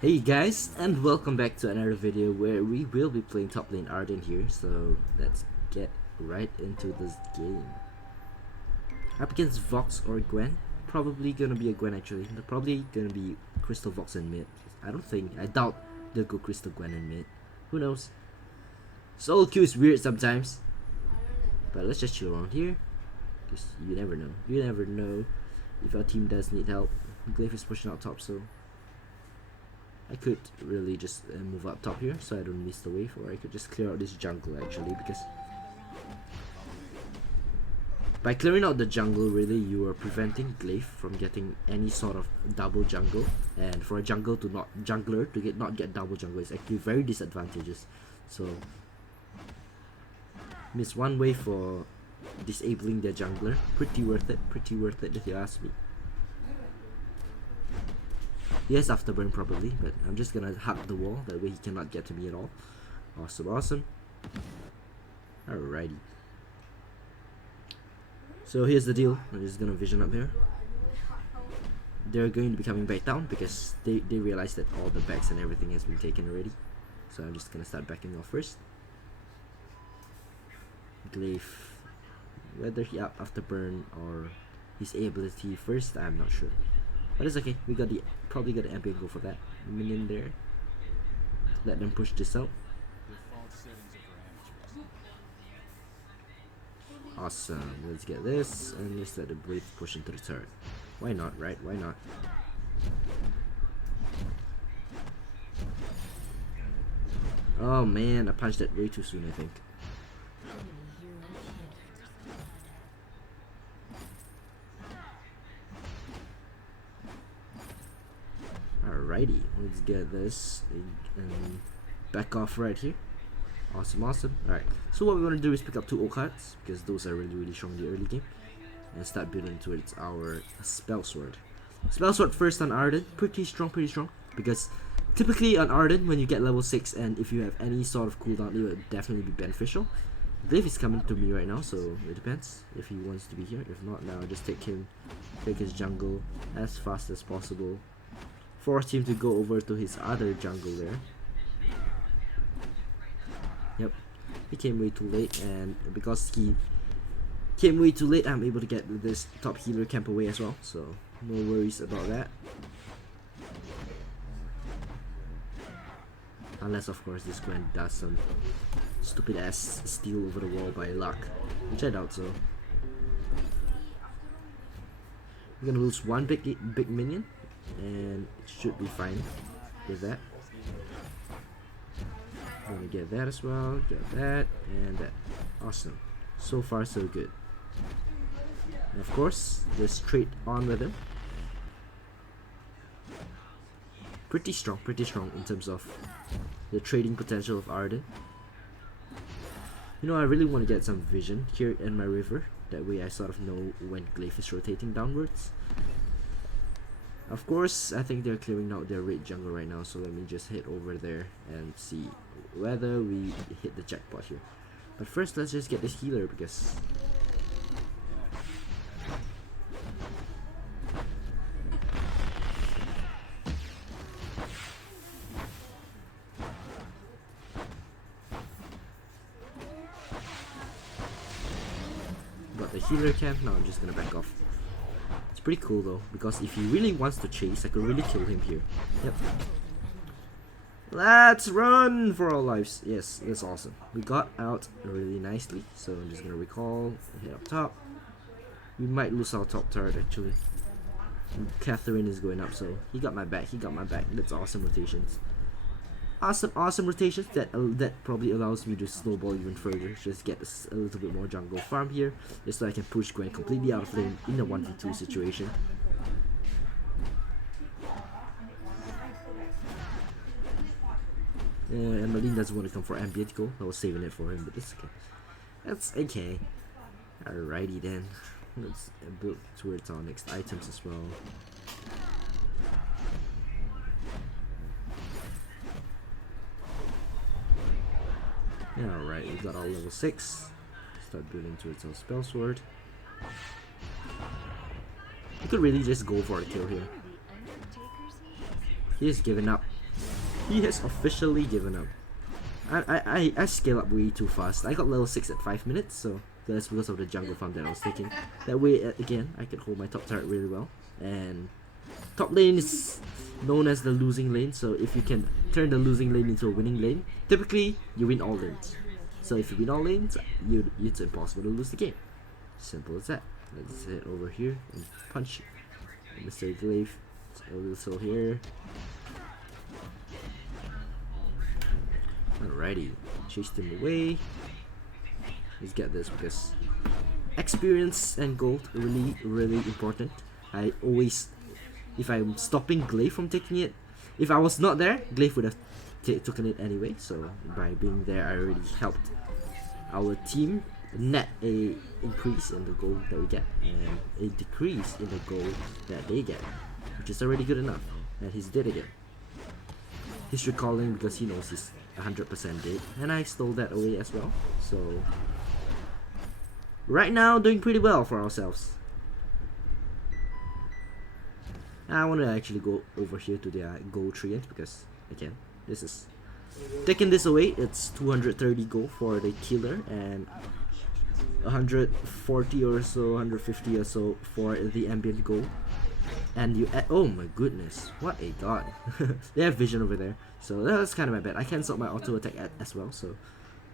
Hey guys, and welcome back to another video where we will be playing top lane Arden here. So let's get right into this game. Up against Vox or Gwen. Probably gonna be a Gwen actually. They're probably gonna be Crystal Vox and mid. I doubt they'll go Crystal Gwen and mid. Who knows? Solo queue is weird sometimes. But let's just chill around here. Because you never know. You never know if our team does need help. Glaive is pushing out top, so I could really just move up top here so I don't miss the wave, or I could just clear out this jungle actually, because by clearing out the jungle really you are preventing Glaive from getting any sort of double jungle, and for a jungler to not get double jungle is actually very disadvantageous. So miss one wave for disabling their jungler, pretty worth it if you ask me. He has afterburn probably, but I'm just gonna hug the wall, that way he cannot get to me at all. Awesome. Alrighty. So here's the deal, I'm just gonna vision up here. They're going to be coming back down because they realize that all the backs and everything has been taken already. So I'm just gonna start backing off first. Glaive, whether he up afterburn or his ability first, I'm not sure. But it's okay, we got probably got the ambient go for that. Minion there. Let them push this out. Awesome, let's get this and let's let the Brave push into the turret. Why not, right? Why not? Oh man, I punched that way too soon, I think. Alrighty, let's get this and back off right here. Awesome. Alright, so what we're going to do is pick up 2 O cards, because those are really strong in the early game, and start building towards our Spell Sword. Spell Sword first on Arden, pretty strong, because typically on Arden, when you get level 6 and if you have any sort of cooldown, it will definitely be beneficial. Glaive is coming to me right now, so it depends if he wants to be here. If not, now I'll just take his jungle as fast as possible. Force him to go over to his other jungle there. Yep, he came way too late, and because he came way too late, I'm able to get this top healer camp away as well, so no worries about that. Unless of course this Gwen does some stupid ass steal over the wall by luck, which I doubt so. We're gonna lose one big minion, and it should be fine with that. I'm gonna get that as well, get that, and that. Awesome. So far so good. And of course, just straight on with him. Pretty strong in terms of the trading potential of Arden. You know, I really want to get some vision here in my river. That way I sort of know when Glaive is rotating downwards. Of course, I think they're clearing out their red jungle right now, so let me just head over there and see whether we hit the jackpot here. But first, let's just get this healer, because got the healer camp. Now I'm just gonna back off. It's pretty cool though, because if he really wants to chase, I could really kill him here. Yep. Let's run for our lives. Yes, that's awesome. We got out really nicely, so I'm just gonna recall, head up top. We might lose our top turret actually. Catherine is going up, so he got my back. That's awesome rotations. Awesome rotations that probably allows me to snowball even further. Just get a little bit more jungle farm here, just so I can push Gwen completely out of lane in a 1v2 situation. And Malin doesn't want to come for ambient goal. I was saving it for him, but it's okay. That's okay. Alrighty then. Let's build towards our next items as well. Alright, we got our level 6. Start building towards our spell sword. You could really just go for a kill here. He has given up. He has officially given up. I scale up way too fast. I got level 6 at 5 minutes, so that's because of the jungle farm that I was taking. That way, again, I can hold my top turret really well. And top lane is known as the losing lane, so if you can turn the losing lane into a winning lane, typically you win all lanes. So if you win all lanes, it's impossible to lose the game. Simple as that. Let's head over here and punch Mr. Glaive. A little here. Alrighty, chased him away. Let's get this because experience and gold really important. I always, if I'm stopping Glaive from taking it, if I was not there, Glaive would have taken it anyway. So by being there, I already helped our team net a increase in the gold that we get and a decrease in the gold that they get, which is already good enough. And he's dead again. He's recalling because he knows he's 100% dead, and I stole that away as well. So right now, doing pretty well for ourselves. I want to actually go over here to the gold treant because again, this is taking this away. It's 230 gold for the killer and 140 or so, 150 or so for the ambient gold. And you add, oh my goodness, what a god. They have vision over there, so that's kind of my bad. I cancelled my auto attack as well, so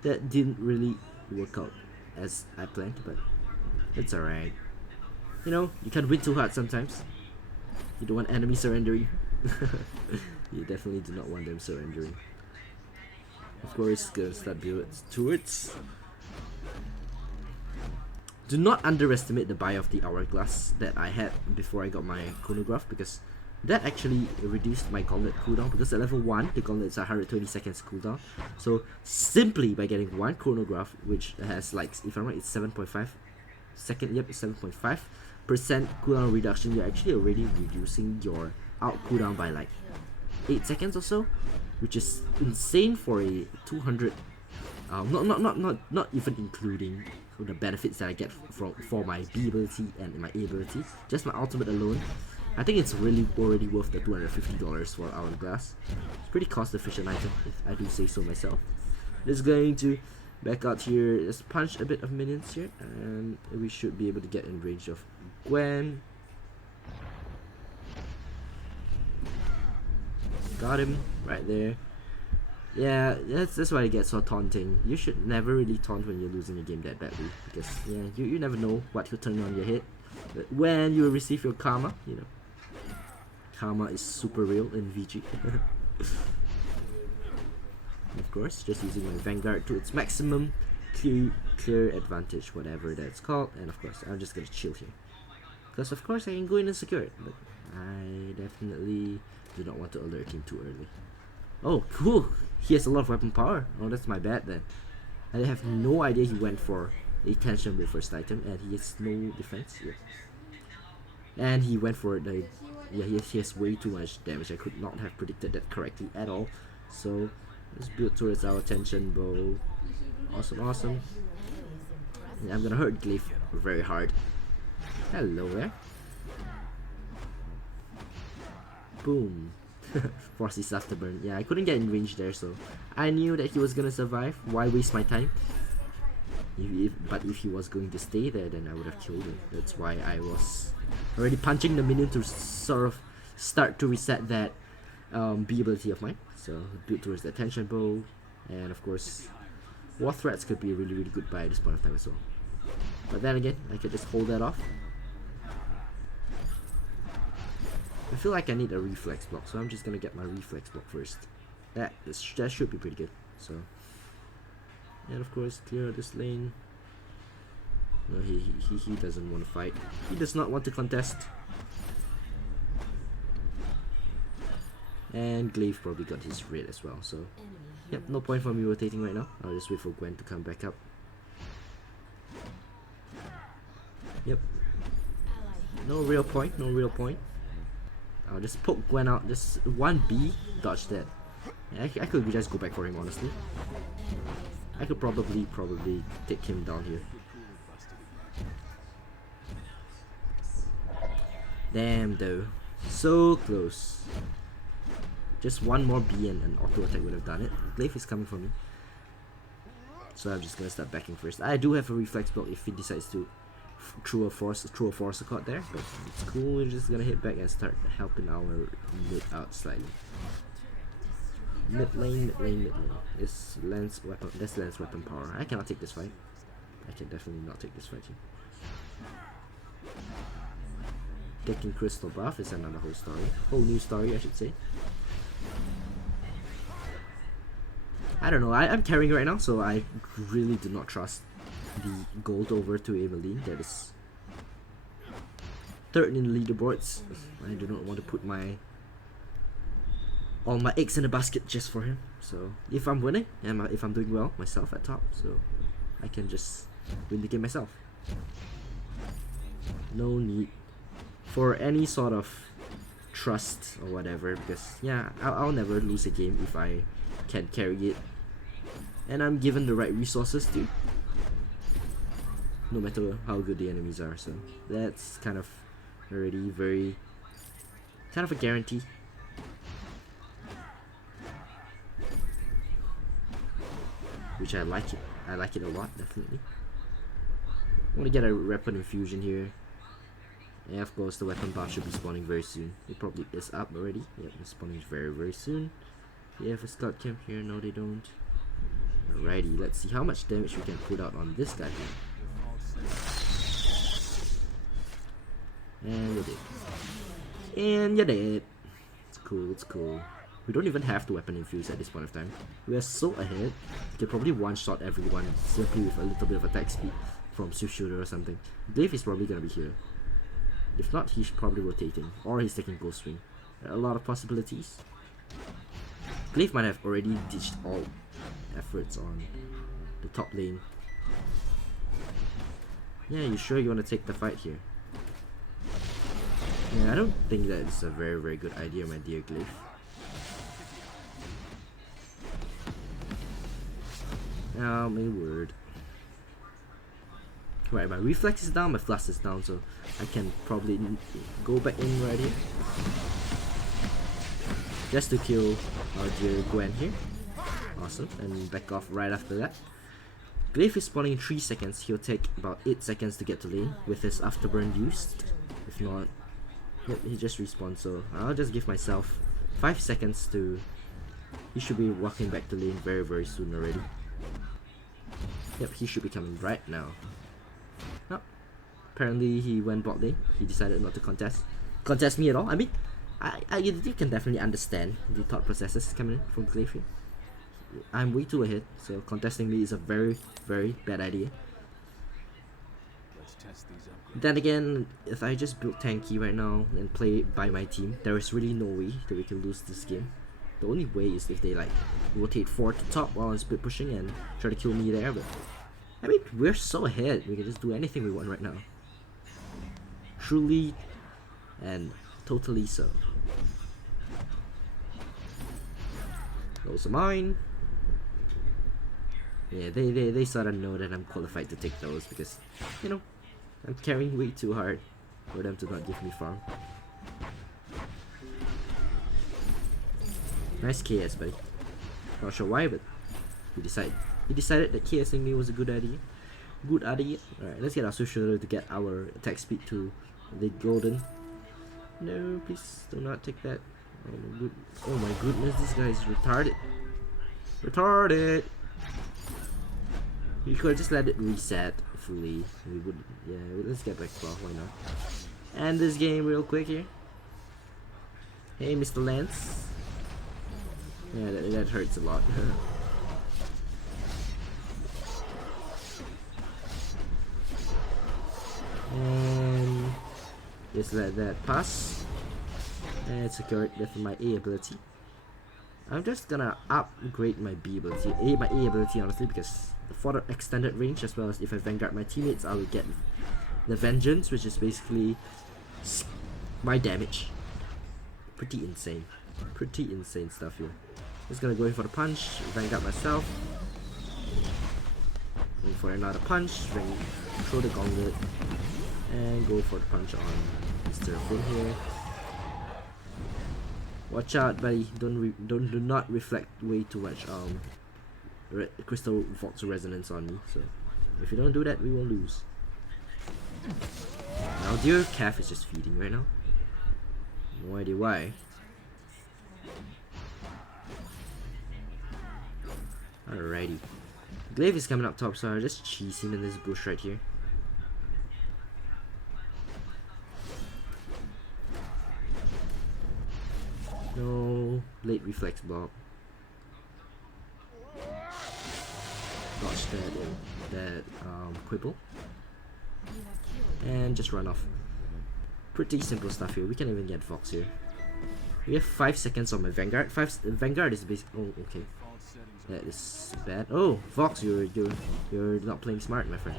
that didn't really work out as I planned, but it's alright. You know, you can't win too hard sometimes. You don't want enemies surrendering. You definitely do not want them surrendering. Of course, gonna start building turrets. Do not underestimate the buy of the hourglass that I had before I got my chronograph, because that actually reduced my gauntlet cooldown, because at level 1 the gauntlet is 120 seconds cooldown. So simply by getting one chronograph, which has like, if I'm right, it's 7.5 second, yep, 7.5% cooldown reduction, you're actually already reducing your out cooldown by like 8 seconds or so, which is insane for a 200. Not even including the benefits that I get for my B ability and my A ability. Just my ultimate alone, I think it's really already worth the $250 for Hourglass. It's pretty cost efficient item, if I do say so myself. Just going to back out here, just punch a bit of minions here, and we should be able to get in range of Gwen. Got him right there. Yeah, that's why I get so taunting. You should never really taunt when you're losing a game that badly, because yeah, you never know what will turn on your head. But when you receive your karma, you know, karma is super real in VG. Of course, just using my Vanguard to its maximum clear advantage, whatever that's called, and of course I'm just gonna chill here, because of course I can go in and secure it, but I definitely do not want to alert him too early. Oh, cool! He has a lot of weapon power. Oh, that's my bad then. I have no idea he went for a tension with first item, and he has no defense. Yeah. And he went for the, yeah, he has way too much damage. I could not have predicted that correctly at all. So let's build towards our tension bow. Awesome, awesome. And I'm gonna hurt Glaive very hard. Hello there. Boom. Forces afterburn. Yeah, I couldn't get in range there, so I knew that he was gonna survive. Why waste my time? But if he was going to stay there, then I would have killed him. That's why I was already punching the minion to sort of start to reset that B ability of mine. So build towards the tension bow, and of course, war threats could be a really good buy at this point of time as well. But then again, I could just hold that off. I feel like I need a reflex block, so I'm just gonna get my reflex block first. That should be pretty good. So, and of course, clear this lane. No, he doesn't want to fight. He does not want to contest. And Glaive probably got his red as well. So, yep, no point for me rotating right now. I'll just wait for Gwen to come back up. Yep. No real point. No real point. I'll just poke Gwen out, just 1B, dodge that. Yeah, I could just go back for him, honestly. I could probably take him down here. Damn though, so close. Just one more B and an auto attack would have done it. Glaive is coming for me, so I'm just gonna start backing first. I do have a reflex block if he decides to throw a force caught there, but it's cool. We're just gonna hit back and start helping our mid out slightly. Mid lane. It's lance weapon. That's lance weapon power. I cannot take this fight. I can definitely not take this fight here. Taking crystal buff is another whole new story I should say. I don't know, I'm carrying right now, so I really do not trust the gold over to Emeline. That is third in the leaderboards. I do not want to put all my eggs in the basket just for him. So if I'm winning and if I'm doing well myself at top, so I can just win the game myself. No need for any sort of trust or whatever, because yeah, I'll never lose a game if I can carry it and I'm given the right resources to, no matter how good the enemies are. So that's kind of already very kind of a guarantee. Which I like it. I like it a lot, definitely. I want to get a weapon infusion here. And of course the weapon buff should be spawning very soon. It probably is up already. Yep, it's spawning very soon. They have a scout camp here. No, they don't. Alrighty, let's see how much damage we can put out on this guy here. And you're dead. And you're dead. It's cool, it's cool. We don't even have to weapon infuse at this point of time. We are so ahead. We can probably one-shot everyone simply with a little bit of attack speed from Swift Shooter or something. Glaive is probably gonna be here. If not, he's probably rotating, or he's taking Ghost Swing. There are a lot of possibilities. Glaive might have already ditched all efforts on the top lane. Yeah, you sure you want to take the fight here? Yeah, I don't think that is a very good idea, my dear Glaive. Oh my word. Right, my reflex is down, my flash is down, so I can probably go back in right here. Just to kill our dear Gwen here. Awesome, and back off right after that. Glaive is spawning in 3 seconds. He'll take about 8 seconds to get to lane with his afterburn used. If not, yep, he just respawned, so I'll just give myself 5 seconds to... He should be walking back to lane very soon already. Yep, he should be coming right now. Oh, apparently he went bot lane. He decided not to contest me at all. I mean, you can definitely understand the thought processes coming in from Glaive here. I'm way too ahead, so contesting me is a very bad idea. Then again, if I just build tanky right now and play by my team, there is really no way that we can lose this game. The only way is if they like rotate forward to top while I'm split pushing and try to kill me there, but I mean, we're so ahead, we can just do anything we want right now. Truly and totally so. Those are mine. Yeah, they sort of know that I'm qualified to take those because, you know, I'm carrying way too hard for them to not give me farm. Nice KS, buddy. Not sure why, but he decided that KSing me was a good idea. Alright, let's get our Swift Shooter to get our attack speed to the golden. No, please do not take that. Oh my goodness, this guy is retarded. You could just let it reset fully. We would, yeah. Let's get back to why not? End this game real quick here. Hey, Mr. Lance. Yeah, that hurts a lot. And just let that pass. And secure it with my A ability. I'm just gonna upgrade my B ability. My A ability honestly, because for the extended range, as well as if I vanguard my teammates, I will get the Vengeance, which is basically my damage. Pretty insane stuff here. Just gonna go in for the punch, vanguard myself. Go for another punch, throw the gauntlet, and go for the punch on Mr. Finn here. Watch out, buddy. Do not reflect way too much crystal Vox resonance on me. So if you don't do that, we will lose. Now dear calf is just feeding right now. No idea why. Alrighty. Glaive is coming up top, so I'll just cheese him in this bush right here. No late reflex block. Dodge that quibble. And just run off. Pretty simple stuff here. We can even get Vox here. We have 5 seconds on my Vanguard. Vanguard is basically. Oh, okay. That is bad. Oh, Vox, you're not playing smart, my friend.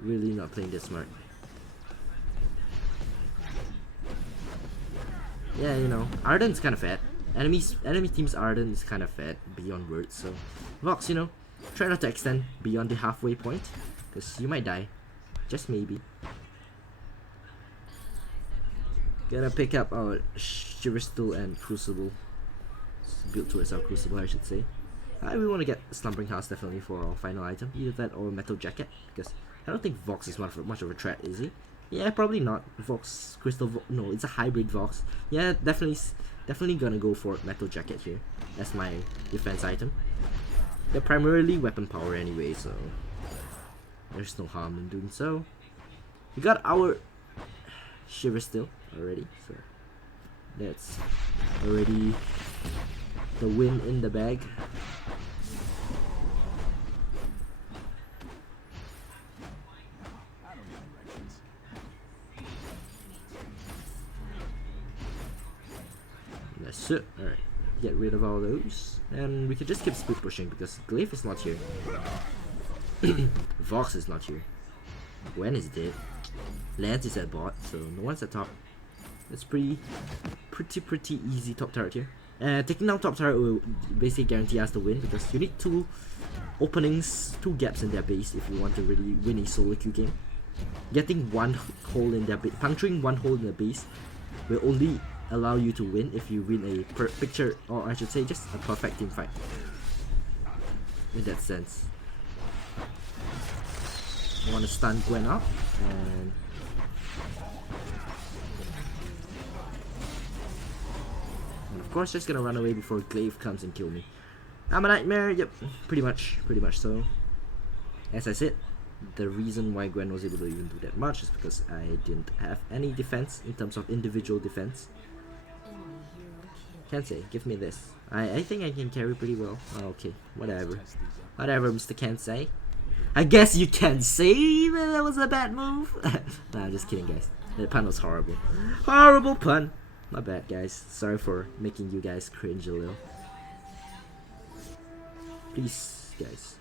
Really not playing this smart. Yeah, you know, Arden's kind of fat. Enemy team's Arden is kind of fat beyond words. So, Vox, you know, try not to extend beyond the halfway point, because you might die, just maybe. Gonna pick up our Shiverstool and Crucible. It's built towards our Crucible, I should say. We want to get Slumbering House definitely for our final item, either that or Metal Jacket, because I don't think Vox is much of a threat, is he? Yeah, probably not. Vox, no, it's a hybrid Vox. Yeah, definitely gonna go for Metal Jacket here as my defense item. They're primarily weapon power anyway, so there's no harm in doing so. We got our Shiverstool already, so that's already the win in the bag. That's it. Alright, get rid of all those, and we could just keep split pushing because Glaive is not here. Vox is not here. Gwen is dead. Lance is at bot, so no one's at top. It's pretty easy top turret here. Taking down top turret will basically guarantee us the win because you need 2 openings, 2 gaps in their base if you want to really win a solo queue game. Getting 1 hole in their base, puncturing 1 hole in their base will only allow you to win if you win a picture, or I should say just a perfect team fight. In that sense. I want to stun Gwen up, and of course just gonna run away before Glaive comes and kill me. I'm a nightmare, yep, pretty much so. As I said, the reason why Gwen was able to even do that much is because I didn't have any defense in terms of individual defense. Kensei, give me this. I think I can carry pretty well. Oh, okay, whatever. Whatever, Mr. Kensei. I guess you can say that was a bad move. Nah, I'm just kidding, guys. That pun was horrible. Horrible pun. My bad, guys. Sorry for making you guys cringe a little. Please, guys.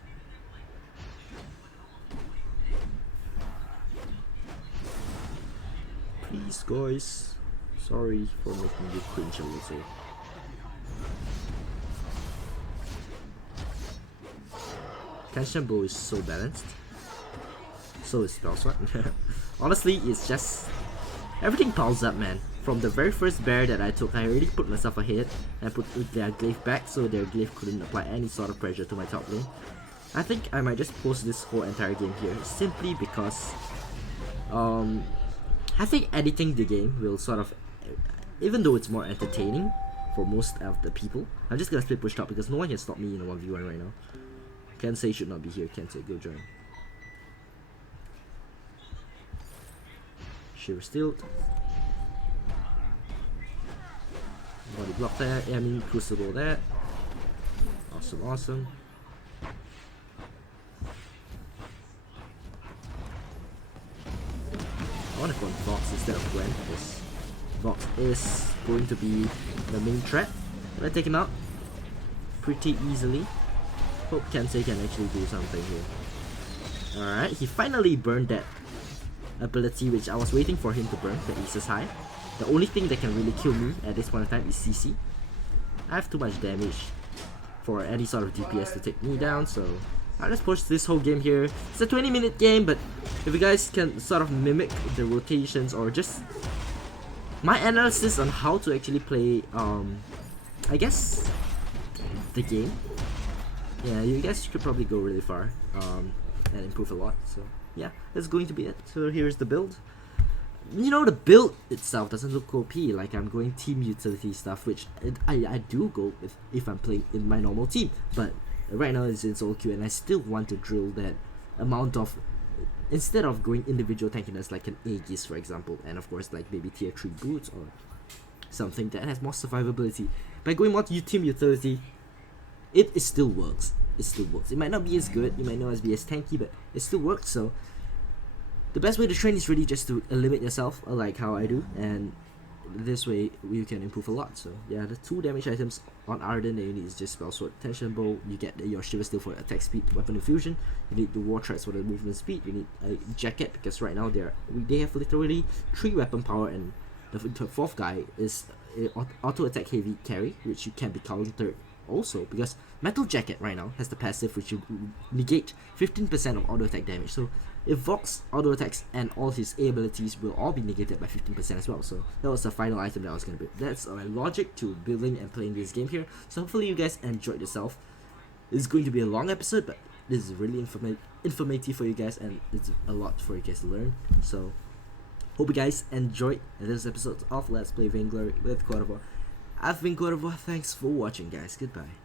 Please, guys. Sorry for making you cringe a little. Tension Bow is so balanced. So is Spell Sword. Honestly, it's just everything piles up, man. From the very first bear that I took, I already put myself ahead and put their Glaive back so their Glaive couldn't apply any sort of pressure to my top lane. I think I might just post this whole entire game here simply because I think editing the game will sort of, even though it's more entertaining for most of the people, I'm just gonna split push top because no one can stop me in a 1v1 right now. Kensei should not be here. Kensei, go join. Shiverstool. Body block there. Yeah, I mean Crucible there. Awesome, awesome. I want to go on Vox instead of Gwen because Vox is going to be the main threat. Can I take him out pretty easily? Hope Kensei can actually do something here. Alright, he finally burned that ability which I was waiting for him to burn, the Aces High. The only thing that can really kill me at this point in time is CC. I have too much damage for any sort of DPS to take me down, so I'll just push this whole game here. It's a 20-minute game, but if you guys can sort of mimic the rotations or just my analysis on how to actually play, I guess, the game. Yeah, you guys could probably go really far and improve a lot. So yeah, that's going to be it. So here's the build. You know, the build itself doesn't look OP, like I'm going team utility stuff, which I do go with if I'm playing in my normal team, but right now it's in solo queue and I still want to drill that amount of, instead of going individual tankiness like an Aegis for example, and of course like maybe tier 3 boots or something that has more survivability, by going more team utility, it still works. It still works. It might not be as good, it might not be as tanky, but it still works. So the best way to train is really just to limit yourself, like how I do, and this way you can improve a lot. So yeah, the 2 damage items on Arden that you need is just Spell Sword, Tension Bow. You get your Shiver Steel for attack speed, weapon infusion. You need the War Tracks for the movement speed. You need a Jacket because right now they have literally 3 weapon power, and the 4th guy is auto attack heavy carry, which you can be countered also because Metal Jacket right now has the passive which you negate 15% of auto attack damage. So if Vox auto attacks and all his A abilities will all be negated by 15% as well. So that was the final item that I was going to build. That's my logic to building and playing this game here. So hopefully you guys enjoyed yourself. It's going to be a long episode, but this is really informative for you guys, and it's a lot for you guys to learn. So hope you guys enjoyed this episode of Let's Play Vainglory with God of War. I've been God of War. Thanks for watching, guys. Goodbye.